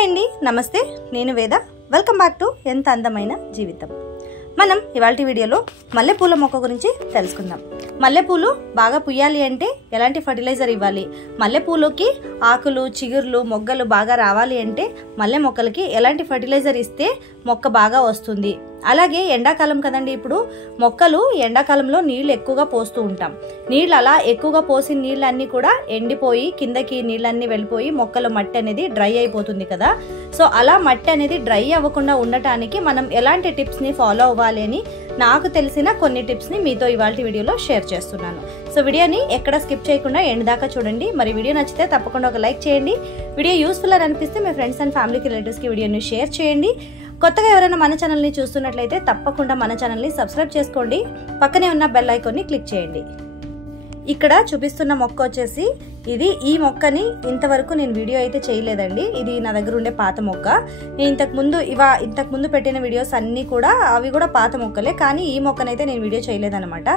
Hi అండి, నమస్తే. నేను వేద. వెల్కమ్ బ్యాక్ టు ఎంత అందమైన జీవితం. మనం ఇవాల్టి వీడియోలో మల్లెపూల మొక్క గురించి తెలుసుకుందాం. మల్లెపూలు బాగా పుయ్యాలి అంటే ఎలాంటి ఫర్టిలైజర్ ఇవ్వాలి, మల్లెపూలకి ఆకులు, చిగుర్లు, మొగ్గలు బాగా రావాలి అంటే మల్లె మొక్కలకి ఎలాంటి ఫర్టిలైజర్ ఇస్తే మొక్క బాగా వస్తుంది. అలాగే ఎండాకాలం కదండి, ఇప్పుడు మొక్కలు ఎండాకాలంలో నీళ్ళు ఎక్కువగా పోస్తూ ఉంటాం. నీళ్ళు అలా ఎక్కువగా పోసిన నీళ్ళన్నీ కూడా ఎండిపోయి కిందకి నీళ్ళన్నీ వెళ్ళిపోయి మొక్కల మట్టి అనేది డ్రై అయిపోతుంది కదా. సో అలా మట్టి అనేది డ్రై అవ్వకుండా ఉండటానికి మనం ఎలాంటి టిప్స్ని ఫాలో అవ్వాలి అని నాకు తెలిసిన కొన్ని టిప్స్ని మీతో ఇవాళ వీడియోలో షేర్ చేస్తున్నాను. సో వీడియోని ఎక్కడ స్కిప్ చేయకుండా ఎండ్ దాకా చూడండి. మరి వీడియో నచ్చితే తప్పకుండా ఒక లైక్ చేయండి. వీడియో యూస్ఫుల్ అని అనిపిస్తే మీ ఫ్రెండ్స్ అండ్ ఫ్యామిలీకి, రిలేటివ్స్కి వీడియోని షేర్ చేయండి. కొత్తగా ఎవరైనా మన ఛానల్ని చూస్తున్నట్లయితే తప్పకుండా మన ఛానల్ని సబ్స్క్రైబ్ చేసుకోండి. పక్కనే ఉన్న బెల్ ఐకాన్ని క్లిక్ చేయండి. ఇక్కడ చూపిస్తున్న మొక్క వచ్చేసి ఈ మొక్కని ఇంతవరకు నేను వీడియో అయితే చేయలేదండి. ఇది నా దగ్గర ఉండే పాత మొక్క. నేను ఇంతకుముందు పెట్టిన వీడియోస్ అన్నీ కూడా అవి కూడా పాత మొక్కలే, కానీ ఈ మొక్కనైతే నేను వీడియో చేయలేదన్నమాట.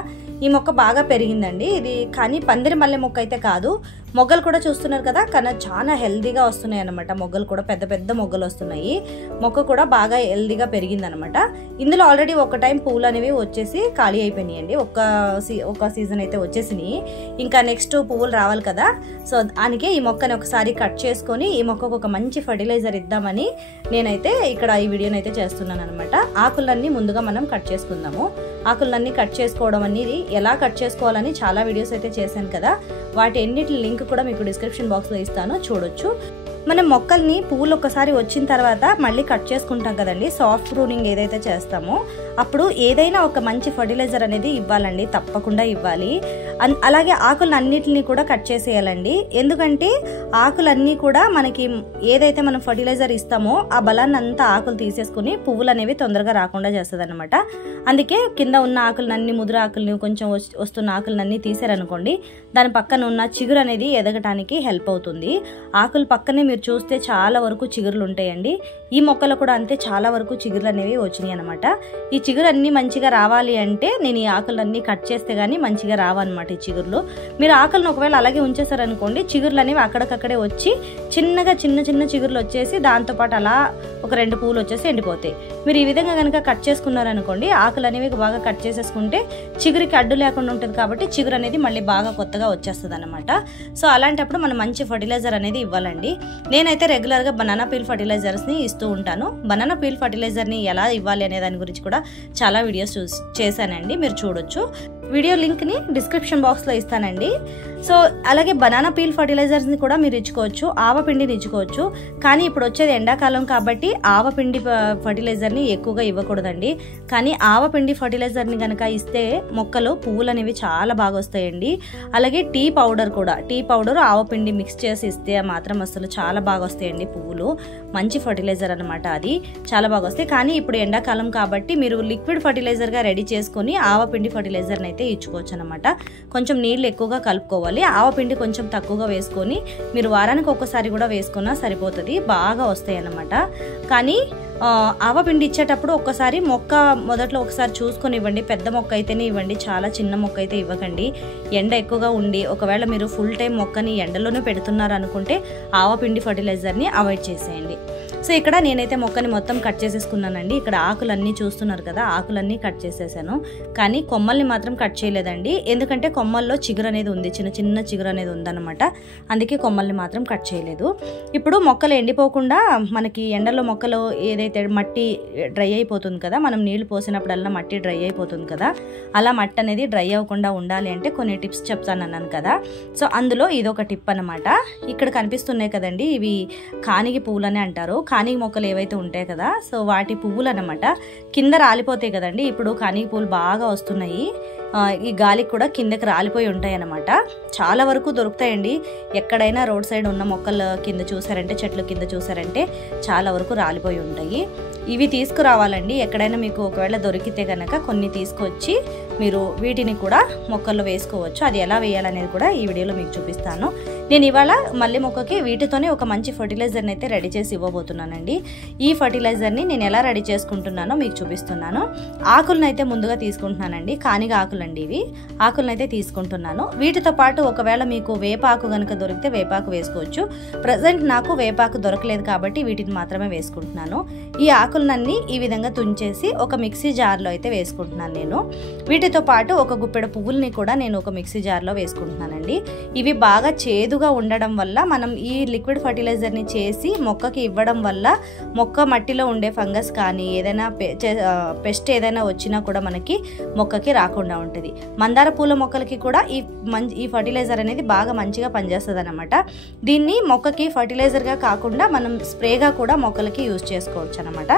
ఈ మొక్క బాగా పెరిగిందండి. ఇది కానీ పందిరి మల్లె మొక్క అయితే కాదు. మొగ్గలు కూడా చూస్తున్నారు కదా, కానీ చాలా హెల్దీగా వస్తున్నాయి అనమాట. మొగ్గలు కూడా పెద్ద పెద్ద మొగ్గలు వస్తున్నాయి. మొక్క కూడా బాగా హెల్దీగా పెరిగింది అనమాట. ఇందులో ఆల్రెడీ ఒక టైం పూలు అనేవి వచ్చేసి ఖాళీ అయిపోయినాయండి. ఒక సీజన్ అయితే వచ్చేసినాయి. ఇంకా నెక్స్ట్ పువ్వులు రావాలి కదా. సో దానికే ఈ మొక్కని ఒకసారి కట్ చేసుకొని ఈ మొక్కకు ఒక మంచి ఫర్టిలైజర్ ఇద్దామని నేనైతే ఇక్కడ ఈ వీడియోని అయితే చేస్తున్నాను అనమాట. ఆకులన్నీ ముందుగా మనం కట్ చేసుకుందాము. ఆకులన్నీ కట్ చేసుకోవడం అనేది ఎలా కట్ చేసుకోవాలని చాలా వీడియోస్ అయితే చేశాను కదా. వాటి ఎన్నిటి లింక్ కూడా మీకు డిస్క్రిప్షన్ బాక్స్లో ఇస్తాను, చూడొచ్చు. మనం మొక్కల్ని పువ్వులు ఒకసారి వచ్చిన తర్వాత మళ్ళీ కట్ చేసుకుంటాం కదండి. సాఫ్ట్ ప్రూనింగ్ ఏదైతే చేస్తామో అప్పుడు ఏదైనా ఒక మంచి ఫర్టిలైజర్ అనేది ఇవ్వాలండి, తప్పకుండా ఇవ్వాలి. అలాగే ఆకులన్నిటిని కూడా కట్ చేసేయాలండి. ఎందుకంటే ఆకులన్నీ కూడా మనకి ఏదైతే మనం ఫర్టిలైజర్ ఇస్తామో ఆ బలాన్ని అంతా ఆకులు తీసేసుకుని పువ్వులు అనేవి తొందరగా రాకుండా చేస్తుంది అనమాట. అందుకే కింద ఉన్న ఆకులన్నీ, ముదురు ఆకుల్ని, కొంచెం వస్తున్న ఆకులన్నీ తీసారనుకోండి, దాని పక్కన ఉన్న చిగురు అనేది ఎదగటానికి హెల్ప్ అవుతుంది. ఆకులు పక్కనే మీరు చూస్తే చాలా వరకు చిగురులు ఉంటాయండి. ఈ మొక్కలు కూడా అంతే, చాలా వరకు చిగురులు అనేవి వచ్చినాయి అనమాట. ఈ చిగురు అన్ని మంచిగా రావాలి అంటే నేను ఈ ఆకులన్నీ కట్ చేస్తే గానీ మంచిగా రావన్నమాట. ఈ చిగురులు మీరు ఆకులను ఒకవేళ అలాగే ఉంచేసారనుకోండి, చిగురులు అనేవి అక్కడికక్కడే వచ్చి చిన్న చిన్న చిగురులు వచ్చేసి దాంతోపాటు అలా ఒక 2 పువ్వులు వచ్చేసి ఎండిపోతాయి. మీరు ఈ విధంగా కనుక కట్ చేసుకున్నారనుకోండి, ఆకులు అనేవి బాగా కట్ చేసేసుకుంటే చిగురికి అడ్డు లేకుండా ఉంటుంది కాబట్టి చిగురు అనేది మళ్ళీ బాగా కొత్తగా వచ్చేస్తుంది అనమాట. సో అలాంటప్పుడు మనం మంచి ఫర్టిలైజర్ అనేది ఇవ్వాలండి. నేనైతే రెగ్యులర్గా బనానా పీల్ ఫర్టిలైజర్స్ని ఇస్తూ ఉంటాను. బనానా పీల్ ఫర్టిలైజర్ని ఎలా ఇవ్వాలి అనే దాని గురించి కూడా చాలా వీడియోస్ చేశానండి, మీరు చూడొచ్చు. వీడియో లింక్ని డిస్క్రిప్షన్ బాక్స్లో ఇస్తానండి. సో అలాగే బనానా పీల్ ఫర్టిలైజర్స్ని కూడా మీరు ఇచ్చుకోవచ్చు, ఆవపిండిని ఇచ్చుకోవచ్చు. కానీ ఇప్పుడు వచ్చేది ఎండాకాలం కాబట్టి ఆవపిండి ఫర్టిలైజర్ని ఎక్కువగా ఇవ్వకూడదండి. కానీ ఆవపిండి ఫర్టిలైజర్ని కనుక ఇస్తే మొక్కలు పువ్వులు అనేవి చాలా బాగా వస్తాయండి. అలాగే టీ పౌడర్ ఆవపిండి మిక్స్ చేసి ఇస్తే మాత్రం అసలు చాలా బాగా వస్తాయండి పువ్వులు. మంచి ఫర్టిలైజర్ అనమాట, అది చాలా బాగా వస్తాయి. కానీ ఇప్పుడు ఎండాకాలం కాబట్టి మీరు లిక్విడ్ ఫర్టిలైజర్గా రెడీ చేసుకొని ఆవపిండి ఫర్టిలైజర్ని అయితే ఇచ్చుకోవచ్చు అనమాట. కొంచెం నీళ్ళు ఎక్కువగా కలుపుకోవాలి. ఆవపిండి కొంచెం తక్కువగా వేసుకొని మీరు వారానికి ఒక్కసారి కూడా వేసుకున్నా సరిపోతుంది, బాగా వస్తాయి అన్నమాట. కానీ ఆవపిండి ఇచ్చేటప్పుడు ఒక్కసారి మొక్క మొదట్లో ఒకసారి చూసుకొని ఇవ్వండి. పెద్ద మొక్క అయితేనే ఇవ్వండి, చాలా చిన్న మొక్క అయితే ఇవ్వకండి. ఎండ ఎక్కువగా ఉండి ఒకవేళ మీరు ఫుల్ టైం మొక్కని ఎండలోనే పెడుతున్నారు అనుకుంటే ఆవపిండి ఫర్టిలైజర్ని అవాయిడ్ చేసేయండి. సో ఇక్కడ నేనైతే మొక్కని మొత్తం కట్ చేసేసుకున్నానండి. ఇక్కడ ఆకులన్నీ చూస్తున్నారు కదా, ఆకులన్నీ కట్ చేసేసాను. కానీ కొమ్మల్ని మాత్రం కట్ చేయలేదండి, ఎందుకంటే కొమ్మల్లో చిగురు అనేది ఉంది, చిన్న చిగురు అనేది ఉందన్నమాట. అందుకే కొమ్మల్ని మాత్రం కట్ చేయలేదు. ఇప్పుడు మొక్కలు ఎండిపోకుండా మనకి ఎండలో మొక్కలు ఏదైతే మట్టి డ్రై అయిపోతుంది కదా, మనం నీళ్లు పోసినప్పుడల్లా మట్టి డ్రై అయిపోతుంది కదా, అలా మట్టి అనేది డ్రై అవ్వకుండా ఉండాలి అంటే కొన్ని టిప్స్ చెప్తాను అన్నాను కదా. సో అందులో ఇదొక టిప్ అనమాట. ఇక్కడ కనిపిస్తున్నాయి కదండి, ఇవి కానిగి పువ్వులు అని అంటారు. కానిగి మొక్కలు ఏవైతే ఉంటాయి కదా, సో వాటి పువ్వులు అనమాట. కింద రాలిపోతాయి కదండి, ఇప్పుడు కానిగి పువ్వులు బాగా వస్తున్నాయి. ఈ గాలికి కూడా కిందకి రాలిపోయి ఉంటాయి అన్నమాట. చాలా వరకు దొరుకుతాయండి. ఎక్కడైనా రోడ్ సైడ్ ఉన్న మొక్కల కింద చూసారంటే, చెట్ల కింద చూసారంటే చాలా వరకు రాలిపోయి ఉంటాయి. ఇవి తీసుకురావాలండి. ఎక్కడైనా మీకు ఒకవేళ దొరికితే కనుక కొన్ని తీసుకొచ్చి మీరు వీటిని కూడా మొక్కల్లో వేసుకోవచ్చు. అది ఎలా వేయాలనేది కూడా ఈ వీడియోలో మీకు చూపిస్తాను. నేను ఇవాళ మల్లె మొక్కకి వీటితోనే ఒక మంచి ఫర్టిలైజర్ని అయితే రెడీ చేసి ఇవ్వబోతున్నానండి. ఈ ఫర్టిలైజర్ని నేను ఎలా రెడీ చేసుకుంటున్నానో మీకు చూపిస్తున్నాను. ఆకులను అయితే ముందుగా తీసుకుంటున్నానండి. కానిగా ఆకులండి ఇవి. ఆకులను అయితే తీసుకుంటున్నాను. వీటితో పాటు ఒకవేళ మీకు వేపాకు కనుక దొరికితే వేపాకు వేసుకోవచ్చు. ప్రజెంట్ నాకు వేపాకు దొరకలేదు కాబట్టి వీటిని మాత్రమే వేసుకుంటున్నాను. ఈ ఆకులన్నీ ఈ విధంగా తుంచేసి ఒక మిక్సీ జార్లో అయితే వేసుకుంటున్నాను నేను. వీటితో పాటు ఒక గుప్పెడు పువ్వుల్ని కూడా నేను ఒక మిక్సీ జార్లో వేసుకుంటున్నానండి. ఇవి బాగా చేదుగా ఉండడం వల్ల మనం ఈ లిక్విడ్ ఫర్టిలైజర్ని చేసి మొక్కకి ఇవ్వడం వల్ల మొక్క మట్టిలో ఉండే ఫంగస్ కానీ ఏదైనా పెస్ట్ ఏదైనా వచ్చినా కూడా మనకి మొక్కకి రాకుండా ఉంటుంది. మందార పూల మొక్కలకి కూడా ఈ ఫర్టిలైజర్ అనేది బాగా మంచిగా పనిచేస్తుంది అన్నమాట. దీన్ని మొక్కకి ఫర్టిలైజర్గా కాకుండా మనం స్ప్రేగా కూడా మొక్కలకి యూజ్ చేసుకోవచ్చు అనమాట.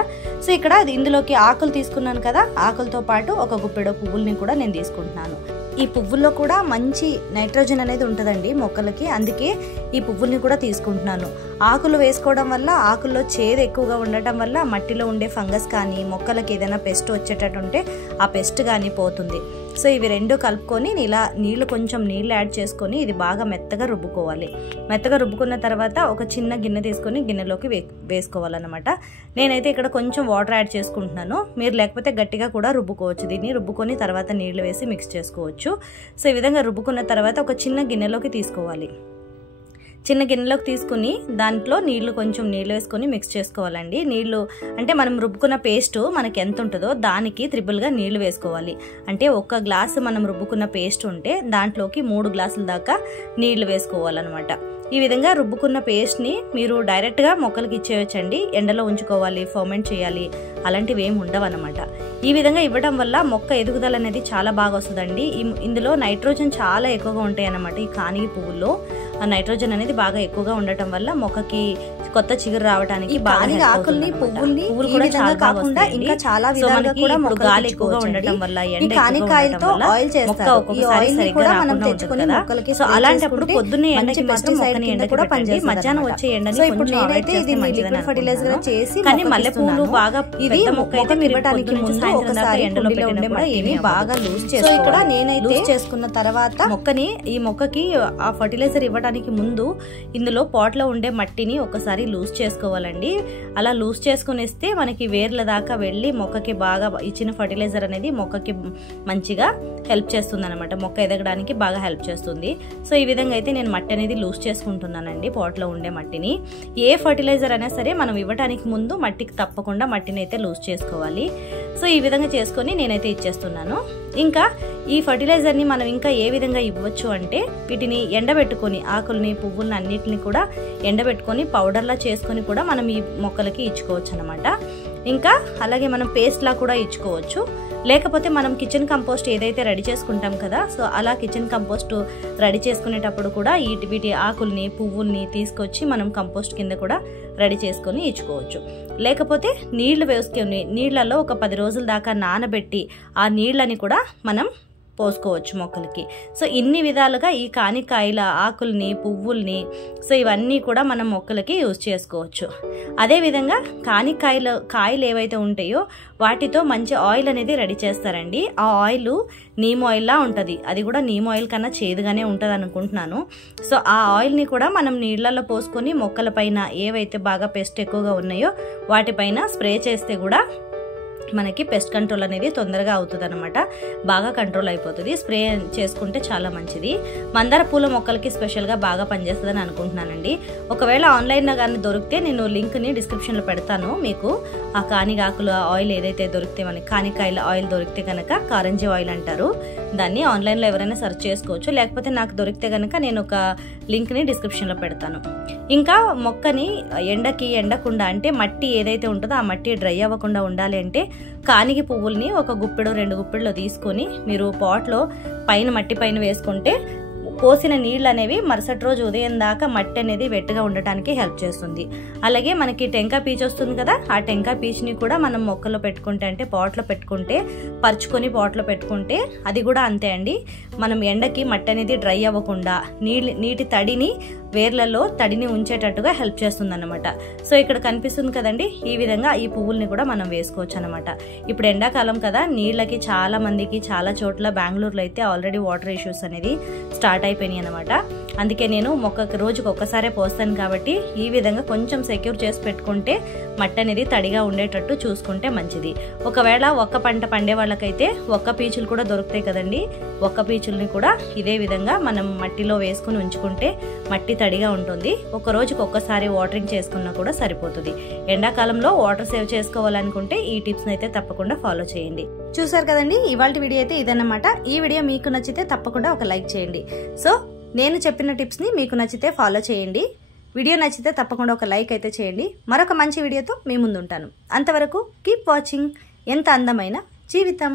సో ఇక్కడ ఇందులోకి ఆకులు తీసుకున్నాను కదా, ఆకులతో పాటు ఒక గుప్పెడు పువ్వుల్ని కూడా నేను తీసుకుంటున్నాను. ఈ పువ్వుల్లో కూడా మంచి నైట్రోజన్ అనేది ఉంటుందండి మొక్కలకి, అందుకే ఈ పువ్వుల్ని కూడా తీసుకుంటున్నాను. ఆకులు వేసుకోవడం వల్ల ఆకుల్లో చేదు ఎక్కువగా ఉండటం వల్ల మట్టిలో ఉండే ఫంగస్ కానీ మొక్కలకి ఏదైనా పెస్ట్ వచ్చేటట్టు ఉంటే ఆ పెస్ట్ కానీ పోతుంది. సో ఇవి రెండు కలుపుకొని ఇలా కొంచెం నీళ్ళు యాడ్ చేసుకొని ఇది బాగా మెత్తగా రుబ్బుకోవాలి. మెత్తగా రుబ్బుకున్న తర్వాత ఒక చిన్న గిన్నె తీసుకొని గిన్నెలోకి వేసుకోవాలన్నమాట. నేనైతే ఇక్కడ కొంచెం వాటర్ యాడ్ చేసుకుంటున్నాను. మీరు లేకపోతే గట్టిగా కూడా రుబ్బుకోవచ్చు. దీన్ని రుబ్బుకొని తర్వాత నీళ్లు వేసి మిక్స్ చేసుకోవచ్చు. సో ఈ విధంగా రుబ్బుకున్న తర్వాత ఒక చిన్న గిన్నెలోకి తీసుకోవాలి. చిన్న గిన్నెలోకి తీసుకుని దాంట్లో కొంచెం నీళ్ళు వేసుకొని మిక్స్ చేసుకోవాలండి. నీళ్లు అంటే మనం రుబ్బుకున్న పేస్ట్ మనకి ఎంత ఉంటుందో దానికి త్రిబుల్గా నీళ్లు వేసుకోవాలి. అంటే ఒక గ్లాసు మనం రుబ్బుకున్న పేస్ట్ ఉంటే దాంట్లోకి 3 గ్లాసుల దాకా నీళ్లు వేసుకోవాలన్నమాట. ఈ విధంగా రుబ్బుకున్న పేస్ట్ని మీరు డైరెక్ట్గా మొక్కలకి ఇచ్చేయచ్చండి. ఎండలో ఉంచుకోవాలి, ఫర్మెంట్ చేయాలి, అలాంటివి ఏమి ఉండవన్నమాట. ఈ విధంగా ఇవ్వడం వల్ల మొక్క ఎదుగుదల అనేది చాలా బాగా వస్తుందండి. ఇందులో నైట్రోజన్ చాలా ఎక్కువగా ఉంటాయి అన్నమాట. ఈ కానిగి పువ్వుల్లో ఆ నైట్రోజన్ అనేది బాగా ఎక్కువగా ఉండటం వల్ల మొక్కకి కొత్త చిగురు రావడానికి ఆకుల్ని పువ్వుల్ని కూడా చాలా కాకుండా ఇంకా చాలా విధాలుగా కూడా గాలి ఎక్కువగా ఉండటం వల్ల ఎండ కానికాయలతో ఆయిల్ చేస్తారు. ఈ ఆయిల్ ని కూడా మనం తెచ్చుకొని మొక్కలకి అలాంటిప్పుడు పొద్దున్నే ఎండకి పెస్టిసైడ్ ఎండ కూడా పనిచేస్తుంది. మధ్యాహ్నం వచ్చే ఎండని ఇప్పుడు నేనైతే ఇది లిక్విడ్ ఫర్టిలైజర్ చేసి కానీ మల్లెపూలు బాగా ఇది మొక్క అయితే మీరు ఇవ్వడానికి ముందు ఒకసారి ఎండలో ఉండే మట్టిని బాగా లూజ్ చేసుకోవాలి. సో ఇక్కడ నేనైతే లూజ్ చేసుకున్న తర్వాత ఈ మొక్కకి ఆ ఫర్టిలైజర్ ఇవ్వడానికి ముందు ఇందులో పాట్లో ఉండే మట్టిని ఒకసారి లూజ్ చేసుకోవాలండి. అలా లూజ్ చేసుకుని ఇస్తే మనకి వేర్ల దాకా వెళ్ళి మొక్కకి బాగా ఇచ్చిన ఫర్టిలైజర్ అనేది మొక్కకి మంచిగా హెల్ప్ చేస్తుంది అనమాట. మొక్క ఎదగడానికి బాగా హెల్ప్ చేస్తుంది. సో ఈ విధంగా అయితే నేను మట్టి అనేది లూజ్ చేసుకుంటున్నానండి. పాట్లో ఉండే మట్టిని ఏ ఫర్టిలైజర్ అయినా సరే మనం ఇవ్వడానికి ముందు మట్టికి తప్పకుండా మట్టిని అయితే లూజ్ చేసుకోవాలి. సో ఈ విధంగా చేసుకొని నేనైతే ఇచ్చేస్తున్నాను. ఇంకా ఈ ఫర్టిలైజర్ని మనం ఇంకా ఏ విధంగా ఇవ్వచ్చు అంటే వీటిని ఎండబెట్టుకొని ఆకుల్ని పువ్వుల్ని అన్నిటిని కూడా ఎండబెట్టుకొని పౌడర్లా చేసుకొని కూడా మనం ఈ మొక్కలకి ఇచ్చుకోవచ్చు అనమాట. ఇంకా అలాగే మనం పేస్ట్లా కూడా ఇచ్చుకోవచ్చు. లేకపోతే మనం కిచెన్ కంపోస్ట్ ఏదైతే రెడీ చేసుకుంటాం కదా, సో అలా కిచెన్ కంపోస్ట్ రెడీ చేసుకునేటప్పుడు కూడా వీటి ఆకుల్ని పువ్వుల్ని తీసుకొచ్చి మనం కంపోస్ట్ కింద కూడా రెడీ చేసుకొని ఇచ్చుకోవచ్చు. లేకపోతే నీళ్లు వేసుకొని నీళ్లలో ఒక 10 రోజుల దాకా నానబెట్టి ఆ నీళ్ళని కూడా మనం పోసుకోవచ్చు మొక్కలకి. సో ఇన్ని విధాలుగా ఈ కానికాయల ఆకుల్ని పువ్వుల్ని సో ఇవన్నీ కూడా మనం మొక్కలకి యూజ్ చేసుకోవచ్చు. అదేవిధంగా కాయలు ఏవైతే ఉంటాయో వాటితో మంచి ఆయిల్ అనేది రెడీ చేస్తారండి. ఆ ఆయిల్ నీమ్ ఆయిల్లా ఉంటుంది. అది కూడా నీమ్ ఆయిల్ కన్నా చేదుగానే ఉంటుంది అనుకుంటున్నాను. సో ఆ ఆయిల్ని కూడా మనం నీళ్ళల్లో పోసుకొని మొక్కల పైన ఏవైతే బాగా పెస్ట్ ఎక్కువగా ఉన్నాయో వాటిపైన స్ప్రే చేస్తే కూడా మనకి పెస్ట్ కంట్రోల్ అనేది తొందరగా అవుతుంది అనమాట. బాగా కంట్రోల్ అయిపోతుంది. స్ప్రే చేసుకుంటే చాలా మంచిది. మందార పూల మొక్కలకి స్పెషల్గా బాగా పనిచేస్తుందని అనుకుంటున్నానండి. ఒకవేళ ఆన్లైన్లో కానీ దొరికితే నేను లింక్ని డిస్క్రిప్షన్లో పెడతాను. మీకు ఆ కానిగాకుల ఆయిల్ ఏదైతే దొరికితే మనకి కానికాయల ఆయిల్ దొరికితే కనుక కారంజీ ఆయిల్ అంటారు దాన్ని. ఆన్లైన్లో ఎవరైనా సెర్చ్ చేసుకోవచ్చు. లేకపోతే నాకు దొరికితే కనుక నేను ఒక లింక్ని డిస్క్రిప్షన్లో పెడతాను. ఇంకా మొక్కని ఎండకుండా అంటే మట్టి ఏదైతే ఉంటుందో ఆ మట్టి డ్రై అవ్వకుండా ఉండాలి అంటే కానిగి పువ్వుల్ని ఒక గుప్పెడు 2 గుప్పెళ్ళు తీసుకొని మీరు పాట్లో మట్టి పైన వేసుకుంటే పోసిన నీళ్ళు అనేవి మరుసటి రోజు ఉదయం దాకా మట్టి అనేది వెట్టుగా ఉండటానికి హెల్ప్ చేస్తుంది. అలాగే మనకి టెంకాయ పీచు వస్తుంది కదా, ఆ టెంకాయ పీచుని కూడా మనం మొక్కలో పెట్టుకుంటే అంటే పాట్లో పెట్టుకుంటే పరుచుకొని పాట్లో పెట్టుకుంటే అది కూడా అంతే అండి. మనం ఎండకి మట్టి అనేది డ్రై అవ్వకుండా నీటి తడిని వేర్లలో తడిని ఉంచేటట్టుగా హెల్ప్ చేస్తుంది అన్నమాట. సో ఇక్కడ కనిపిస్తుంది కదండి, ఈ విధంగా ఈ పువ్వుల్ని కూడా మనం వేసుకోవచ్చు అనమాట. ఇప్పుడు ఎండాకాలం కదా, నీళ్ళకి చాలా మందికి చాలా చోట్ల బెంగళూరులో అయితే ఆల్రెడీ వాటర్ ఇష్యూస్ అనేది స్టార్ట్ అయిపోయినాయి అనమాట. అందుకే నేను మొక్కకి రోజుకి ఒక్కసారే పోస్తాను కాబట్టి ఈ విధంగా కొంచెం సెక్యూర్ చేసి పెట్టుకుంటే మట్టి అనేది తడిగా ఉండేటట్టు చూసుకుంటే మంచిది. ఒకవేళ ఒక్క పంట పండే వాళ్ళకైతే ఒక్క పీచులు కూడా దొరుకుతాయి కదండి, ఒక్క పీచుల్ని కూడా ఇదే విధంగా మనం మట్టిలో వేసుకుని ఉంచుకుంటే మట్టి తడిగా ఉంటుంది. ఒక రోజుకి ఒక్కసారి వాటరింగ్ చేసుకున్నా కూడా సరిపోతుంది. ఎండాకాలంలో వాటర్ సేవ్ చేసుకోవాలనుకుంటే ఈ టిప్స్ని అయితే తప్పకుండా ఫాలో చేయండి. చూసారు కదండి, ఇవాళ వీడియో అయితే ఇదన్నమాట. ఈ వీడియో మీకు నచ్చితే తప్పకుండా ఒక లైక్ చేయండి. సో నేను చెప్పిన టిప్స్ని మీకు నచ్చితే ఫాలో చేయండి. వీడియో నచ్చితే తప్పకుండా ఒక లైక్ అయితే చేయండి. మరొక మంచి వీడియోతో మీ ముందు ఉంటాను. అంతవరకు కీప్ వాచింగ్ ఎంత అందమైన జీవితం.